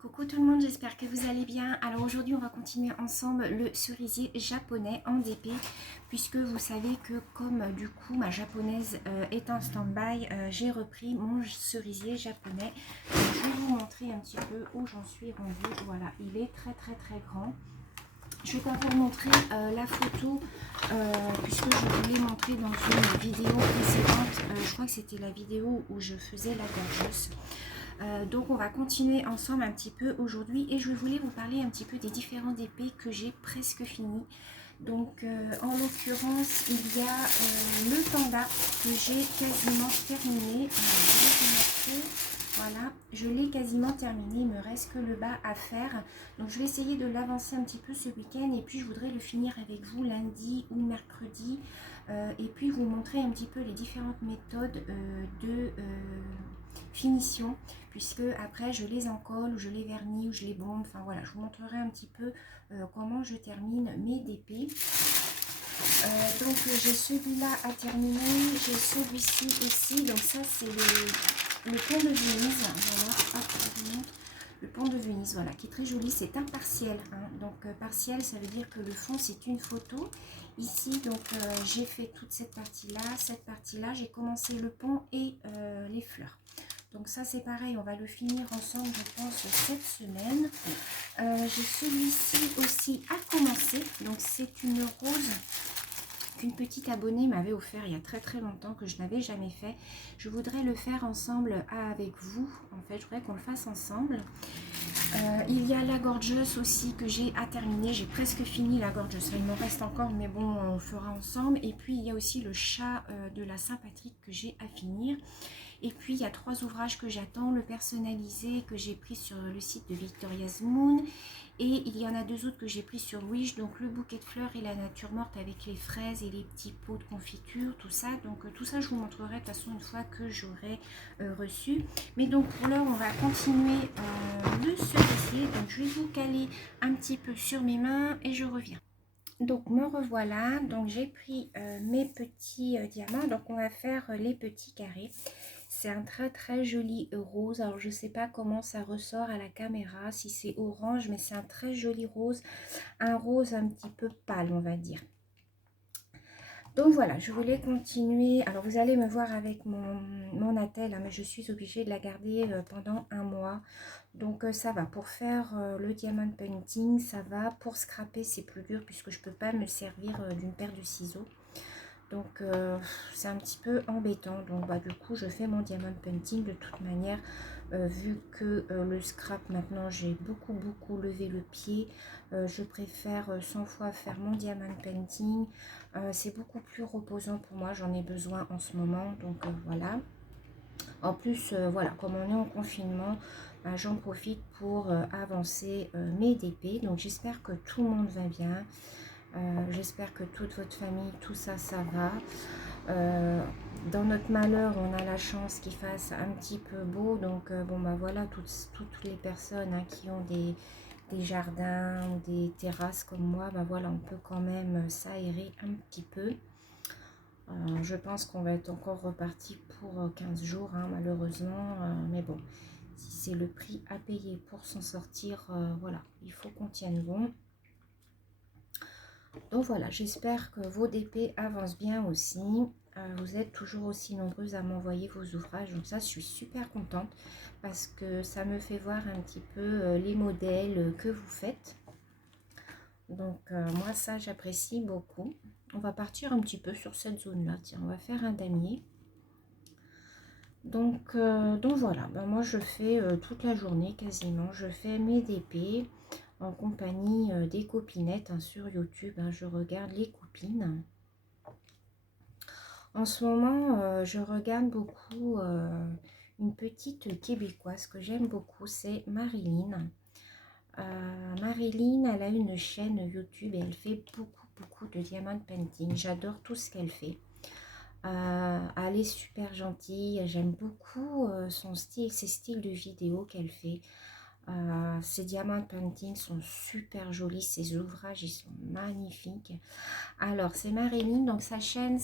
Coucou tout le monde, j'espère que vous allez bien. Alors aujourd'hui on va continuer ensemble le cerisier japonais en DP, puisque vous savez que comme du coup ma japonaise est en stand-by, j'ai repris mon cerisier japonais. Donc, je vais vous montrer un petit peu où j'en suis rendue. Voilà, il est très grand. Je vais pas vous montrer la photo puisque je vous l'ai montré dans une vidéo précédente. Je crois que c'était la vidéo où je faisais la gorgeuse. Donc on va continuer ensemble un petit peu aujourd'hui et je voulais vous parler un petit peu des différents épées que j'ai presque fini. Donc en l'occurrence il y a le panda que j'ai quasiment terminé. Voilà, je l'ai quasiment terminé, il me reste que le bas à faire. Donc je vais essayer de l'avancer un petit peu ce week-end et puis je voudrais le finir avec vous lundi ou mercredi. Et puis vous montrer un petit peu les différentes méthodes de finition, puisque après je les encolle ou je les vernis ou je les bombe. Enfin voilà, je vous montrerai un petit peu comment je termine mes DP. Donc j'ai celui-là à terminer, j'ai celui-ci aussi. Donc ça c'est le pont de Venise. Voilà, hop, je vous montre. Le pont de Venise, voilà, qui est très joli. C'est un partiel, hein. Donc partiel, ça veut dire que le fond c'est une photo. Ici, donc j'ai fait toute cette partie-là, j'ai commencé le pont et les fleurs. Donc ça c'est pareil, on va le finir ensemble je pense cette semaine. J'ai celui-ci aussi à commencer. Donc c'est une rose qu'une petite abonnée m'avait offert il y a très longtemps, que je n'avais jamais fait. Je voudrais le faire ensemble avec vous. En fait, je voudrais qu'on le fasse ensemble. Il y a la gorgeuse aussi que j'ai à terminer. J'ai presque fini la gorgeuse. Il m'en reste encore, mais bon, on le fera ensemble. Et puis, il y a aussi le chat de la Saint-Patrick que j'ai à finir. Et puis, il y a 3 ouvrages que j'attends. Le personnalisé que j'ai pris sur le site de Victoria's Moon. Et il y en a 2 autres que j'ai pris sur Wish, donc le bouquet de fleurs et la nature morte avec les fraises et les petits pots de confiture, tout ça. Donc tout ça, je vous montrerai de toute façon une fois que j'aurai reçu. Mais donc pour l'heure, on va continuer le cerisier. Donc je vais vous caler un petit peu sur mes mains et je reviens. Donc me revoilà, donc j'ai pris mes petits diamants, donc on va faire les petits carrés. C'est un très joli rose. Alors je sais pas comment ça ressort à la caméra, si c'est orange, mais c'est un très joli rose. Un rose un petit peu pâle, on va dire. Donc voilà, je voulais continuer. Alors vous allez me voir avec mon attelle, hein, mais je suis obligée de la garder pendant un mois. Donc ça va. Pour faire le diamond painting, ça va. Pour scraper, c'est plus dur puisque je peux pas me servir d'une paire de ciseaux. Donc c'est un petit peu embêtant. Donc bah, du coup, je fais mon diamond painting de toute manière. Vu que le scrap maintenant j'ai beaucoup levé le pied, je préfère 100 fois faire mon diamond painting. C'est beaucoup plus reposant pour moi, j'en ai besoin en ce moment, donc voilà. En plus voilà, comme on est en confinement, j'en profite pour avancer mes DP. Donc j'espère que tout le monde va bien. J'espère que toute votre famille, tout ça, ça va. Dans notre malheur, on a la chance qu'il fasse un petit peu beau. Donc, bon, bah voilà, toutes les personnes hein, qui ont des jardins ou des terrasses comme moi, bah voilà, on peut quand même s'aérer un petit peu. Je pense qu'on va être encore reparti pour 15 jours, hein, malheureusement. Mais bon, si c'est le prix à payer pour s'en sortir, voilà, il faut qu'on tienne bon. Donc voilà, j'espère que vos DP avancent bien aussi. Vous êtes toujours aussi nombreuses à m'envoyer vos ouvrages. Donc ça, je suis super contente parce que ça me fait voir un petit peu les modèles que vous faites. Donc moi, ça, j'apprécie beaucoup. On va partir un petit peu sur cette zone-là. Tiens, on va faire un damier. Donc voilà, ben moi je fais toute la journée quasiment. Je fais mes DP en compagnie des copinettes hein, sur YouTube. Hein, je regarde les copines. En ce moment, je regarde beaucoup une petite québécoise que j'aime beaucoup, c'est Marilyn. Marilyn, elle a une chaîne YouTube et elle fait beaucoup de diamond painting. J'adore tout ce qu'elle fait. Elle est super gentille, j'aime beaucoup son style, ses styles de vidéo qu'elle fait. Ses diamond paintings sont super jolis, ses ouvrages ils sont magnifiques. Alors c'est Marilyn, donc sa chaîne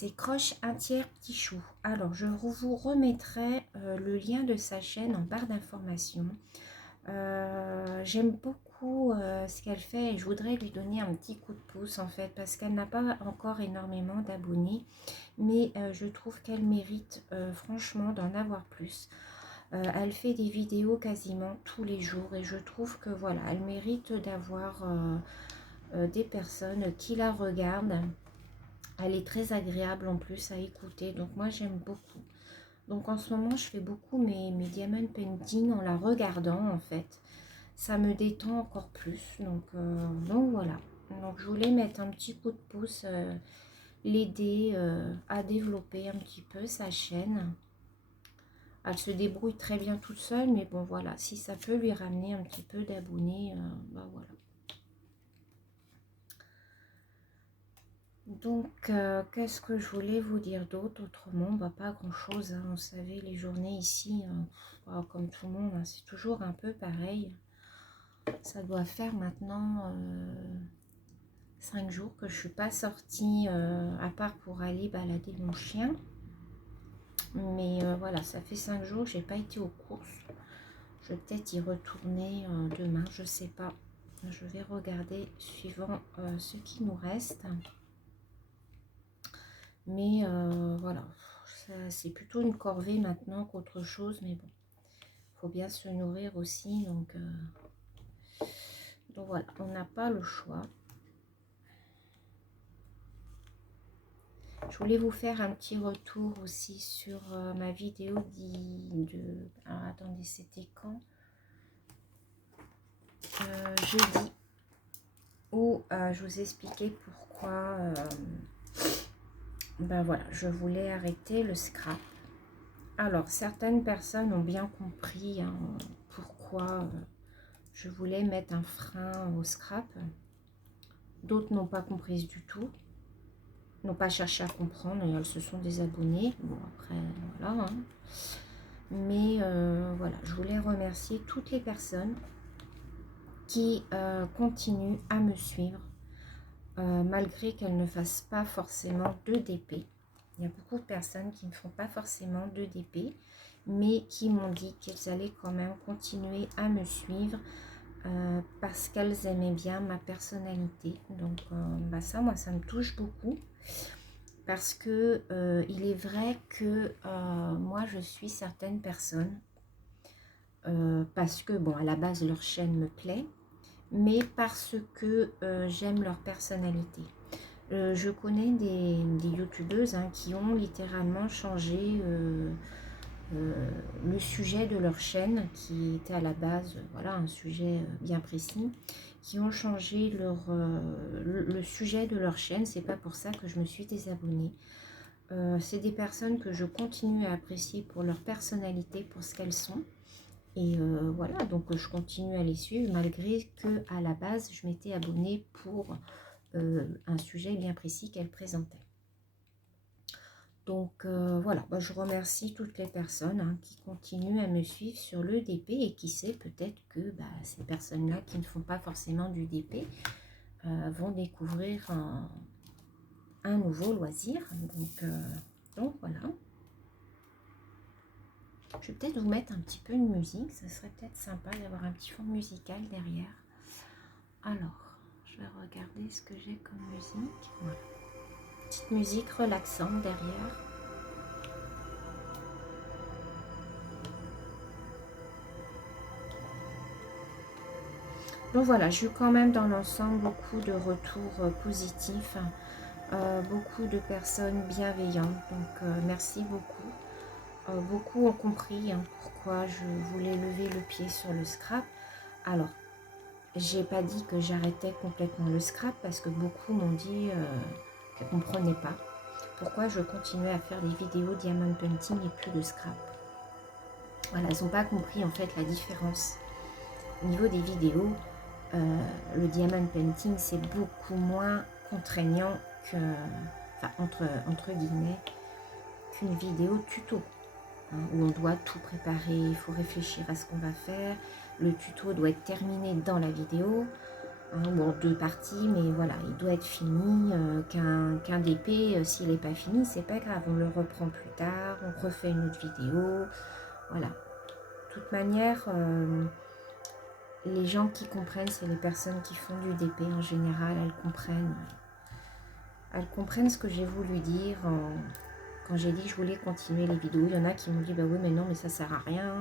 C'est Croche un tiers petit chou. Alors, je vous remettrai le lien de sa chaîne en barre d'informations. J'aime beaucoup ce qu'elle fait et je voudrais lui donner un petit coup de pouce en fait parce qu'elle n'a pas encore énormément d'abonnés, mais je trouve qu'elle mérite franchement d'en avoir plus. Elle fait des vidéos quasiment tous les jours et je trouve que voilà, elle mérite d'avoir des personnes qui la regardent. Elle est très agréable en plus à écouter, donc moi j'aime beaucoup. Donc en ce moment je fais beaucoup mes diamond painting en la regardant en fait. Ça me détend encore plus, donc voilà. Donc je voulais mettre un petit coup de pouce, l'aider à développer un petit peu sa chaîne. Elle se débrouille très bien toute seule, mais bon voilà, si ça peut lui ramener un petit peu d'abonnés, bah voilà. Donc, qu'est-ce que je voulais vous dire d'autre? Autrement, bah, pas grand-chose. Hein. Vous savez, les journées ici, comme tout le monde, hein, c'est toujours un peu pareil. Ça doit faire maintenant 5 jours que je ne suis pas sortie, à part pour aller balader mon chien. Mais voilà, ça fait 5 jours que je n'ai pas été aux courses. Je vais peut-être y retourner demain, je ne sais pas. Je vais regarder suivant ce qui nous reste. Mais voilà, c'est plutôt une corvée maintenant qu'autre chose. Mais bon, il faut bien se nourrir aussi. Donc voilà, on n'a pas le choix. Je voulais vous faire un petit retour aussi sur ma vidéo de... Alors, attendez, c'était quand jeudi, où je vous expliquais pourquoi ben voilà, je voulais arrêter le scrap. Alors, certaines personnes ont bien compris hein, pourquoi je voulais mettre un frein au scrap. D'autres n'ont pas compris du tout, n'ont pas cherché à comprendre et elles se sont désabonnées. Bon, après, voilà. Hein. Mais voilà, je voulais remercier toutes les personnes qui continuent à me suivre, malgré qu'elles ne fassent pas forcément de DP. Il y a beaucoup de personnes qui ne font pas forcément de DP, mais qui m'ont dit qu'elles allaient quand même continuer à me suivre parce qu'elles aimaient bien ma personnalité. Donc bah ça, moi, ça me touche beaucoup. Parce que il est vrai que moi, je suis certaines personnes parce que, bon, à la base, leur chaîne me plaît, mais parce que j'aime leur personnalité. Je connais des youtubeuses hein, qui ont littéralement changé le sujet de leur chaîne, qui était à la base voilà, un sujet bien précis, qui ont changé le sujet de leur chaîne. C'est pas pour ça que je me suis désabonnée. C'est des personnes que je continue à apprécier pour leur personnalité, pour ce qu'elles sont. Et voilà, donc je continue à les suivre malgré que à la base je m'étais abonnée pour un sujet bien précis qu'elle présentait. Donc voilà, bah, je remercie toutes les personnes hein, qui continuent à me suivre sur le DP et qui sait peut-être que bah, ces personnes-là qui ne font pas forcément du DP vont découvrir un nouveau loisir. Donc voilà. Je vais peut-être vous mettre un petit peu de musique, ça serait peut-être sympa d'avoir un petit fond musical derrière. Alors, je vais regarder ce que j'ai comme musique. Voilà. Petite musique relaxante derrière. Donc voilà, j'ai eu quand même dans l'ensemble beaucoup de retours positifs, beaucoup de personnes bienveillantes. Donc merci beaucoup. Beaucoup ont compris hein, pourquoi je voulais lever le pied sur le scrap. Alors, j'ai pas dit que j'arrêtais complètement le scrap parce que beaucoup m'ont dit qu'elles ne comprenaient pas pourquoi je continuais à faire des vidéos diamond painting et plus de scrap. Voilà, elles n'ont pas compris en fait la différence. Au niveau des vidéos, le diamond painting c'est beaucoup moins contraignant que, enfin entre guillemets, qu'une vidéo tuto. Hein, où on doit tout préparer, il faut réfléchir à ce qu'on va faire, le tuto doit être terminé dans la vidéo. hein, ou en 2 parties, mais voilà, il doit être fini. Qu'un DP, s'il n'est pas fini, c'est pas grave, on le reprend plus tard, on refait une autre vidéo, voilà. De toute manière, les gens qui comprennent, c'est les personnes qui font du DP en général, elles comprennent ce que j'ai voulu dire quand j'ai dit que je voulais continuer les vidéos. Il y en a qui m'ont dit, bah oui, mais non, mais ça sert à rien,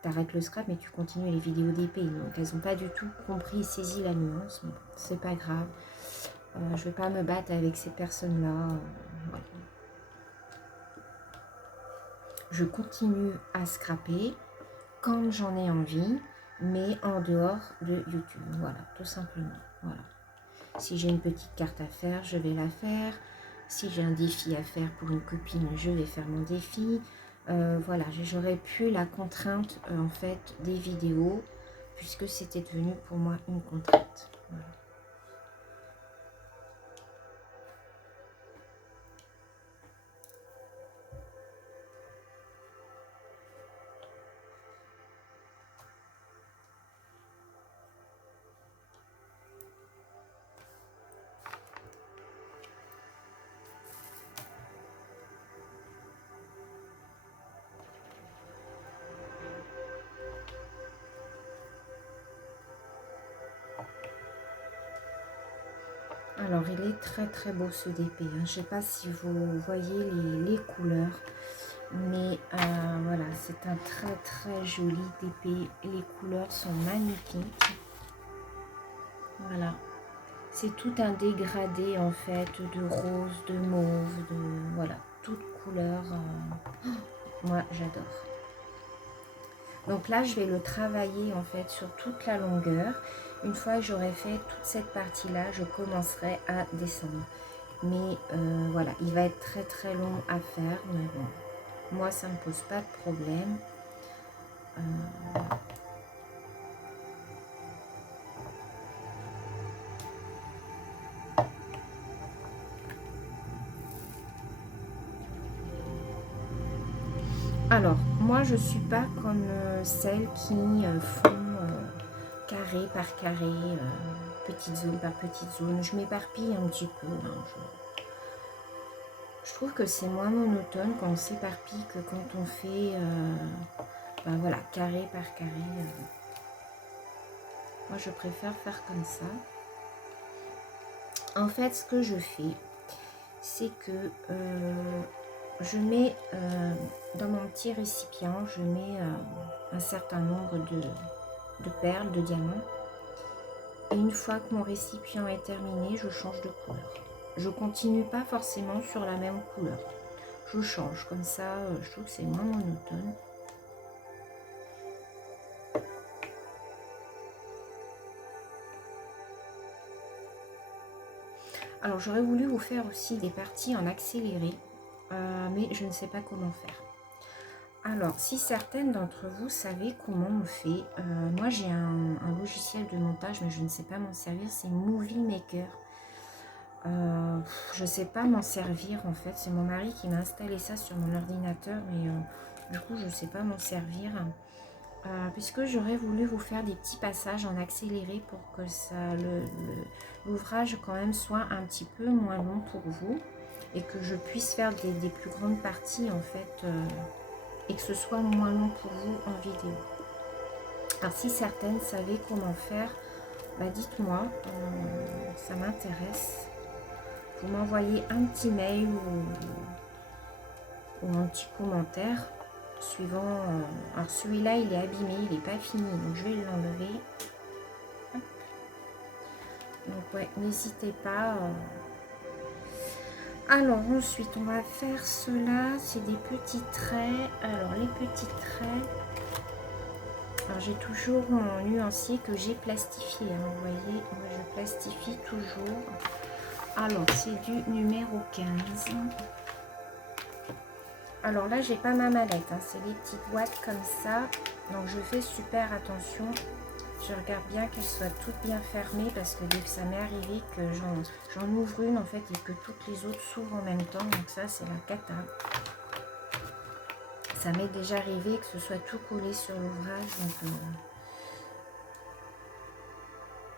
t'arrêtes le scrap, mais tu continues les vidéos d'épée. Donc elles n'ont pas du tout compris, saisi la nuance, mais bon, c'est pas grave. Je ne vais pas me battre avec ces personnes-là. Voilà. Je continue à scraper quand j'en ai envie, mais en dehors de YouTube. Voilà, tout simplement. Voilà. Si j'ai une petite carte à faire, je vais la faire. Si j'ai un défi à faire pour une copine, je vais faire mon défi. Voilà, j'aurais plus la contrainte en fait des vidéos, puisque c'était devenu pour moi une contrainte. Voilà. Alors, il est très très beau ce DP. Je ne sais pas si vous voyez les couleurs, mais voilà, c'est un très très joli DP. Les couleurs sont magnifiques. Voilà, c'est tout un dégradé en fait de rose, de mauve, de voilà, toutes couleurs. Moi, j'adore. Donc là, je vais le travailler en fait sur toute la longueur. Une fois que j'aurai fait toute cette partie-là, je commencerai à descendre. Mais voilà, il va être très très long à faire. Mais bon, moi, ça ne me pose pas de problème. Alors, moi, je ne suis pas comme celles qui font carré par carré, petite zone par petite zone. Je m'éparpille un petit peu. Hein, je trouve que c'est moins monotone quand on s'éparpille que quand on fait ben voilà, carré par carré. Moi, je préfère faire comme ça. En fait, ce que je fais, c'est que je mets dans mon petit récipient, je mets un certain nombre de perles, de diamants. Et une fois que mon récipient est terminé, je change de couleur. Je continue pas forcément sur la même couleur. Je change, comme ça, je trouve que c'est moins monotone. Alors, j'aurais voulu vous faire aussi des parties en accéléré, mais je ne sais pas comment faire. Alors, si certaines d'entre vous savez comment on fait, moi j'ai un logiciel de montage, mais je ne sais pas m'en servir, c'est Movie Maker. Je ne sais pas m'en servir en fait, c'est mon mari qui m'a installé ça sur mon ordinateur, mais du coup je ne sais pas m'en servir. Puisque j'aurais voulu vous faire des petits passages en accéléré pour que l'ouvrage quand même soit un petit peu moins long pour vous et que je puisse faire des plus grandes parties en fait et que ce soit moins long pour vous en vidéo. Alors si certaines savaient comment faire, bah dites-moi, ça m'intéresse. Vous m'envoyez un petit mail ou un petit commentaire suivant. Alors celui-là il est abîmé, il n'est pas fini, donc je vais l'enlever. Donc ouais, n'hésitez pas. Alors ensuite on va faire cela, c'est des petits traits. Alors les petits traits, alors j'ai toujours mon nuancier que j'ai plastifié, hein, vous voyez, moi je plastifie toujours. Alors c'est du numéro 15. Alors là j'ai pas ma mallette, hein, c'est les petites boîtes comme ça, donc je fais super attention. Je regarde bien qu'elles soient toutes bien fermées parce que ça m'est arrivé que j'en ouvre une en fait et que toutes les autres s'ouvrent en même temps. Donc ça c'est la cata. Ça m'est déjà arrivé que ce soit tout collé sur l'ouvrage.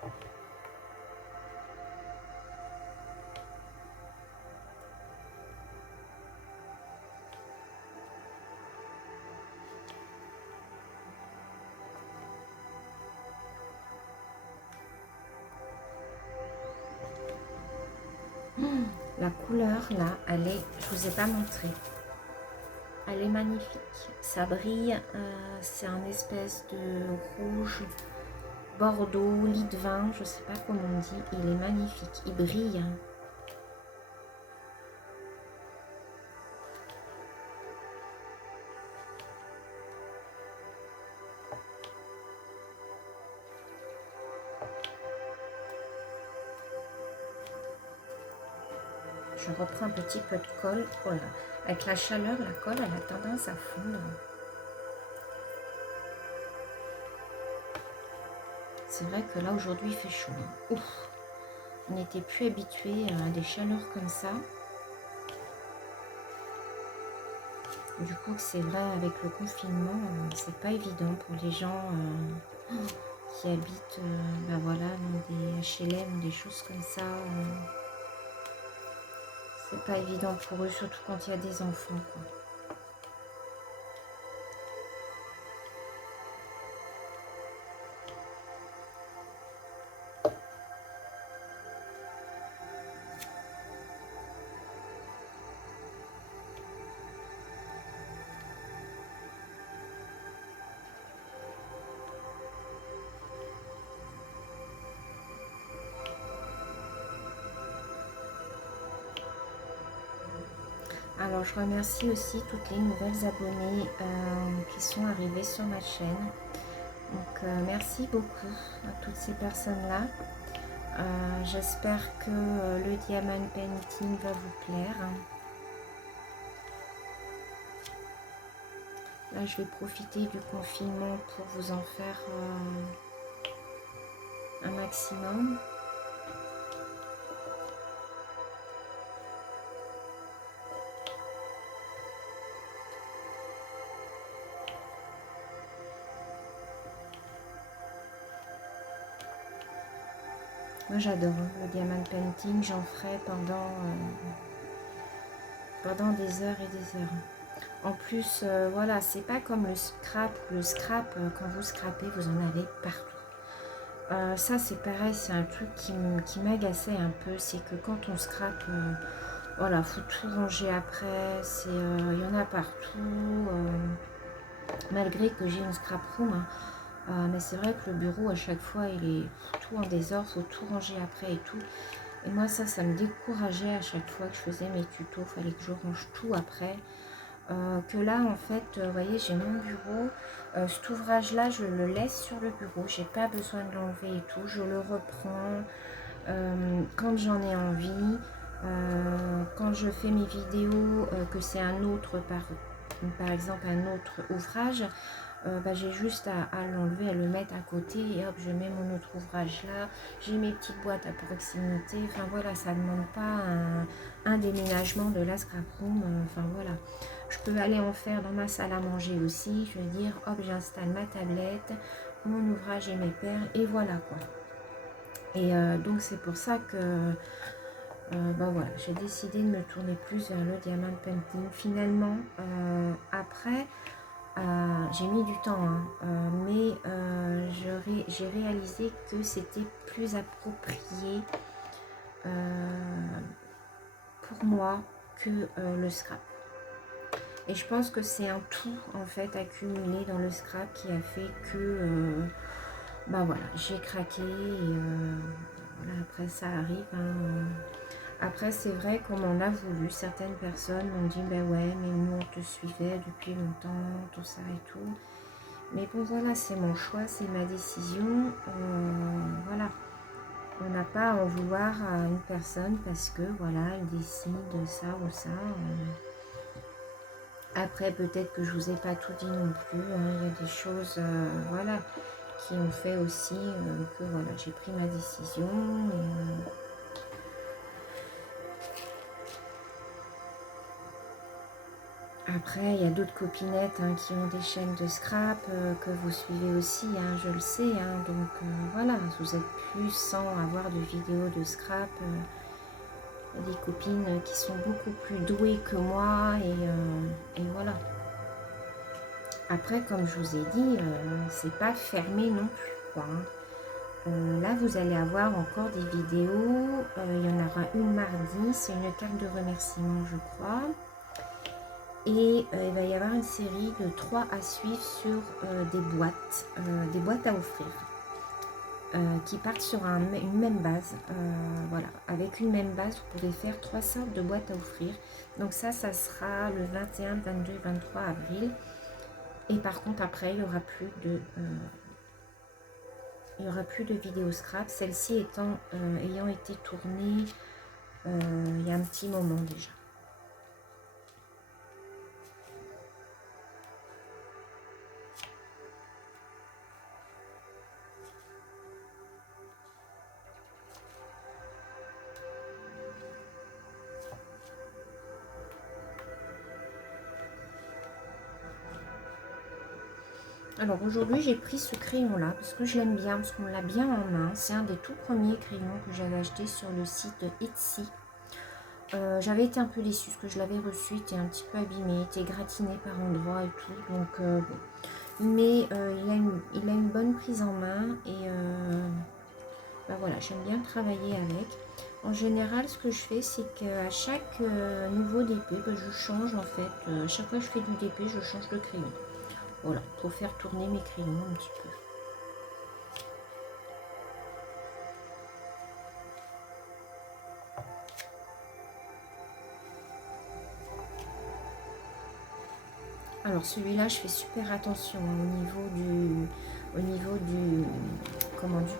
Donc La couleur là, elle est, je vous ai pas montré. Elle est magnifique. Ça brille, c'est un espèce de rouge, bordeaux, lit de vin, je sais pas comment on dit. Il est magnifique, il brille. Je reprends un petit peu de colle. Oh là. Avec la chaleur, la colle, elle a tendance à fondre. C'est vrai que là, aujourd'hui, il fait chaud. Ouf. On n'était plus habitué à des chaleurs comme ça. Du coup, c'est vrai, avec le confinement, c'est pas évident pour les gens qui habitent ben voilà, dans des HLM ou des choses comme ça. C'est pas évident pour eux, surtout quand il y a des enfants, quoi. Alors, je remercie aussi toutes les nouvelles abonnées qui sont arrivées sur ma chaîne. Donc, merci beaucoup à toutes ces personnes-là. J'espère que le diamant painting va vous plaire. Là, je vais profiter du confinement pour vous en faire un maximum. Moi, j'adore le diamant painting. J'en ferai pendant des heures et des heures. En plus, voilà, c'est pas comme le scrap. Le scrap, quand vous scrapez, vous en avez partout. Ça, c'est pareil, c'est un truc qui m'agaçait un peu. C'est que quand on scrape, voilà, faut tout ranger après. Il y en a partout. Malgré que j'ai une scrap room, hein. Mais c'est vrai que le bureau, à chaque fois, il est tout en désordre, faut tout ranger après et tout. Et moi, ça me décourageait à chaque fois que je faisais mes tutos. Il fallait que je range tout après. Que là, en fait, vous voyez, j'ai mon bureau. Cet ouvrage-là, je le laisse sur le bureau. J'ai pas besoin de l'enlever et tout. Je le reprends quand j'en ai envie. Quand je fais mes vidéos, que c'est un autre, par exemple, un autre ouvrage, bah, j'ai juste à l'enlever, à le mettre à côté et hop, je mets mon autre ouvrage là. J'ai mes petites boîtes à proximité. Enfin voilà, ça ne demande pas un déménagement de la scrap room. Enfin voilà, je peux aller en faire dans ma salle à manger aussi. Je veux dire, hop, j'installe ma tablette, mon ouvrage et mes paires et voilà quoi. Et donc c'est pour ça que bah voilà, j'ai décidé de me tourner plus vers le diamant painting. Finalement, après, j'ai mis du temps, hein, mais j'ai réalisé que c'était plus approprié pour moi que le scrap. Et je pense que c'est un tout en fait accumulé dans le scrap qui a fait que bah voilà, j'ai craqué et voilà, après ça arrive, hein. Après, c'est vrai qu'on m'en a voulu. Certaines personnes m'ont dit, ben ouais, mais nous, on te suivait depuis longtemps, tout ça et tout. Mais bon, voilà, c'est mon choix, c'est ma décision. Voilà, on n'a pas à en vouloir à une personne parce que, voilà, il décide ça ou ça. Après, peut-être que je vous ai pas tout dit non plus, hein. Il y a des choses, voilà, qui ont fait aussi que, voilà, j'ai pris ma décision et... Après, il y a d'autres copinettes hein, qui ont des chaînes de scrap que vous suivez aussi, hein, je le sais. Hein, donc voilà, vous êtes plus sans avoir de vidéos de scrap. Des copines qui sont beaucoup plus douées que moi et voilà. Après, comme je vous ai dit, c'est pas fermé non plus, quoi, hein. Là, vous allez avoir encore des vidéos. Il y en aura une mardi. C'est une carte de remerciement, je crois. Et il va y avoir une série de 3 à suivre sur des boîtes à offrir. Qui partent sur une même base. Voilà, avec une même base, vous pouvez faire 3 sortes de boîtes à offrir. Donc ça sera le 21, 22, 23 avril. Et par contre, après, il n'y aura plus de... il n'y aura plus de vidéo scrap, celle-ci ayant été tournée il y a un petit moment déjà. Alors aujourd'hui j'ai pris ce crayon là parce que je l'aime bien, parce qu'on l'a bien en main. C'est un des tout premiers crayons que j'avais acheté sur le site Etsy. J'avais été un peu déçue parce que je l'avais reçu, il était un petit peu abîmé, il était gratiné par endroits et tout. Donc bon. Mais il a une bonne prise en main et bah voilà, j'aime bien travailler avec. En général, ce que je fais, c'est qu'à chaque nouveau DP, bah, je change en fait. À chaque fois que je fais du DP, je change de crayon. Voilà, pour faire tourner mes crayons un petit peu. Alors celui-là, je fais super attention hein, au niveau du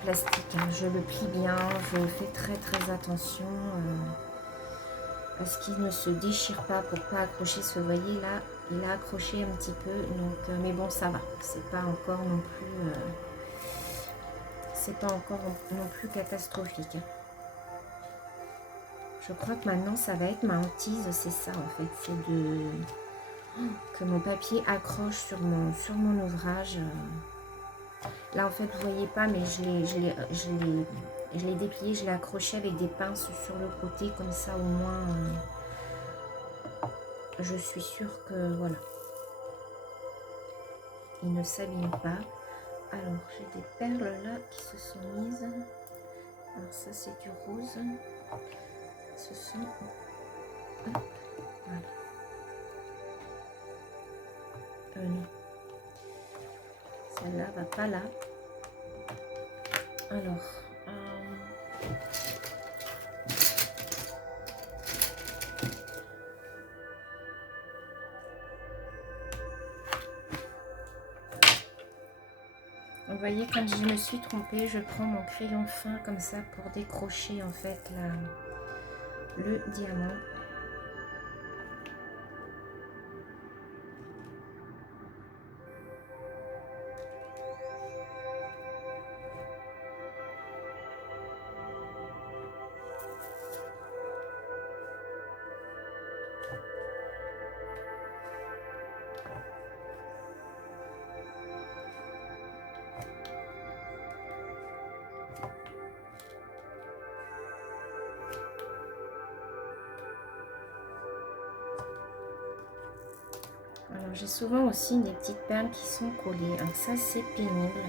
plastique. Hein. Je le plie bien, je fais très attention à ce qu'il ne se déchire pas pour pas accrocher. Vous voyez là, il a accroché un petit peu, donc mais bon ça va. C'est pas encore non plus, non plus catastrophique. Hein. Je crois que maintenant ça va être ma hantise, c'est ça en fait, c'est de que mon papier accroche sur mon ouvrage. Là en fait vous voyez pas mais je l'ai déplié, je l'ai accroché avec des pinces sur le côté comme ça au moins je suis sûre que voilà, il ne s'abîme pas. Alors j'ai des perles là qui se sont mises. Alors ça c'est du rose. Ce sont... Hop, voilà. Non. Celle-là va pas là. Alors, vous voyez, quand je me suis trompée, je prends mon crayon fin comme ça pour décrocher en fait le diamant. Alors j'ai souvent aussi des petites perles qui sont collées. Alors ça c'est pénible.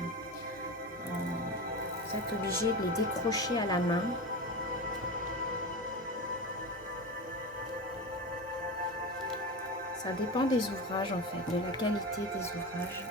Vous êtes obligé de les décrocher à la main. Ça dépend des ouvrages en fait, de la qualité des ouvrages.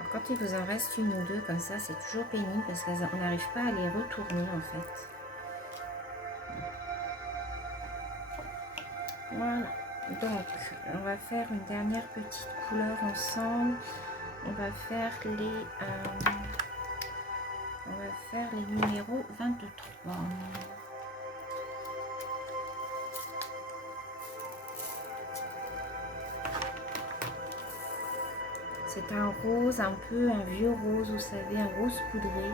Alors, quand il vous en reste une ou deux comme ça, c'est toujours pénible parce qu'on n'arrive pas à les retourner en fait. Voilà, donc on va faire une dernière petite couleur ensemble. On va faire les numéros 23. C'est un rose, un peu un vieux rose, vous savez, un rose poudré.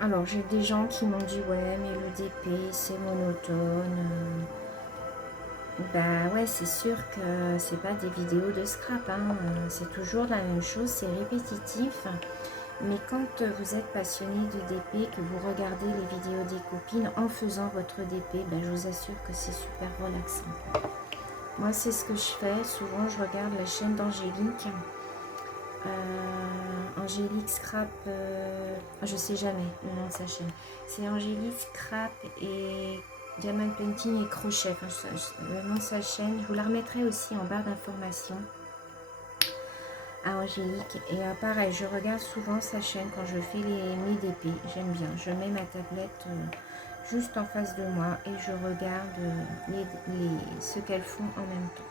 Alors, j'ai des gens qui m'ont dit, ouais, mais le DP, c'est monotone. Bah ouais, c'est sûr que c'est pas des vidéos de scrap, hein. C'est toujours la même chose, c'est répétitif. Mais quand vous êtes passionné de DP, que vous regardez les vidéos des copines en faisant votre DP, ben je vous assure que c'est super relaxant. Moi, c'est ce que je fais. Souvent, je regarde la chaîne d'Angélique. Angélique Scrap, je sais jamais le nom de sa chaîne. C'est Angélique Scrap et Diamond Painting et Crochet. Enfin, le nom de sa chaîne, je vous la remettrai aussi en barre d'informations à Angélique. Et pareil, je regarde souvent sa chaîne quand je fais mes DP. J'aime bien. Je mets ma tablette juste en face de moi et je regarde ce qu'elles font en même temps.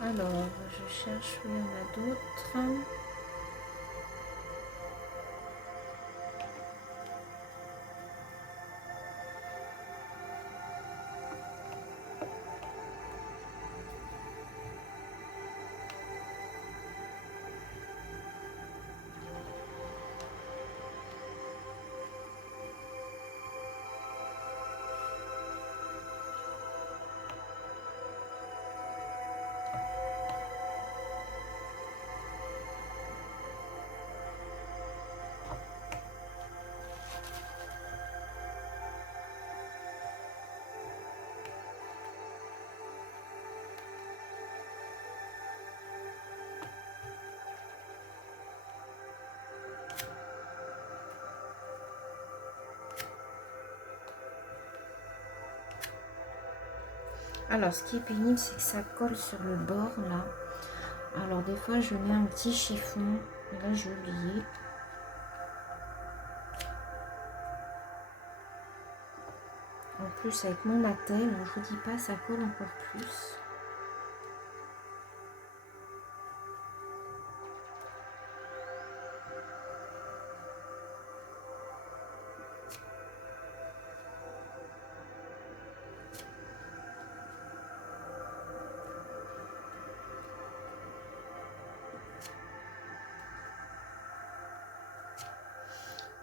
Alors, je cherche où il y en a d'autres. Alors, ce qui est pénible, c'est que ça colle sur le bord, là. Alors, des fois, je mets un petit chiffon. Et là, j'ai oublié. En plus, avec mon attel, je vous dis pas, ça colle encore plus.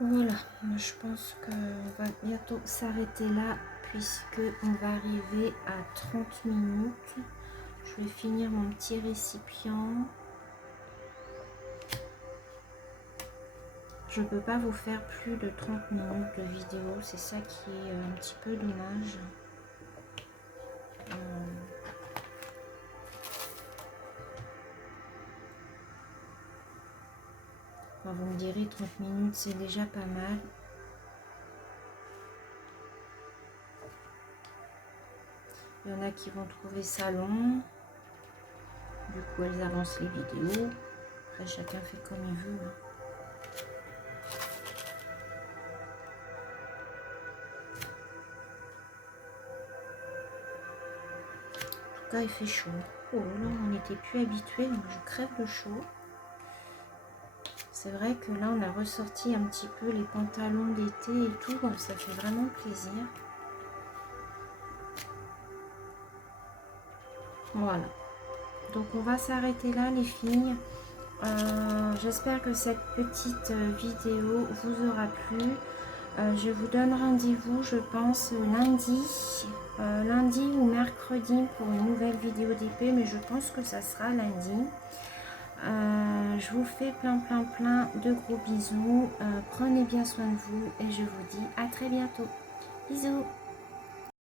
Voilà, je pense qu'on va bientôt s'arrêter là puisque on va arriver à 30 minutes. Je vais finir mon petit récipient. Je ne peux pas vous faire plus de 30 minutes de vidéo, c'est ça qui est un petit peu dommage. Vous me direz 30 minutes, c'est déjà pas mal. Il y en a qui vont trouver ça long. Du coup, elles avancent les vidéos. Après, chacun fait comme il veut. En tout cas, il fait chaud. Oh là, on n'était plus habitué, donc je crève de chaud. C'est vrai que là, on a ressorti un petit peu les pantalons d'été et tout, donc ça fait vraiment plaisir. Voilà. Donc, on va s'arrêter là, les filles. J'espère que cette petite vidéo vous aura plu. Je vous donne rendez-vous, je pense, lundi ou mercredi pour une nouvelle vidéo d'épée, mais je pense que ça sera lundi. Je vous fais plein de gros bisous. Prenez bien soin de vous et je vous dis à très bientôt. Bisous.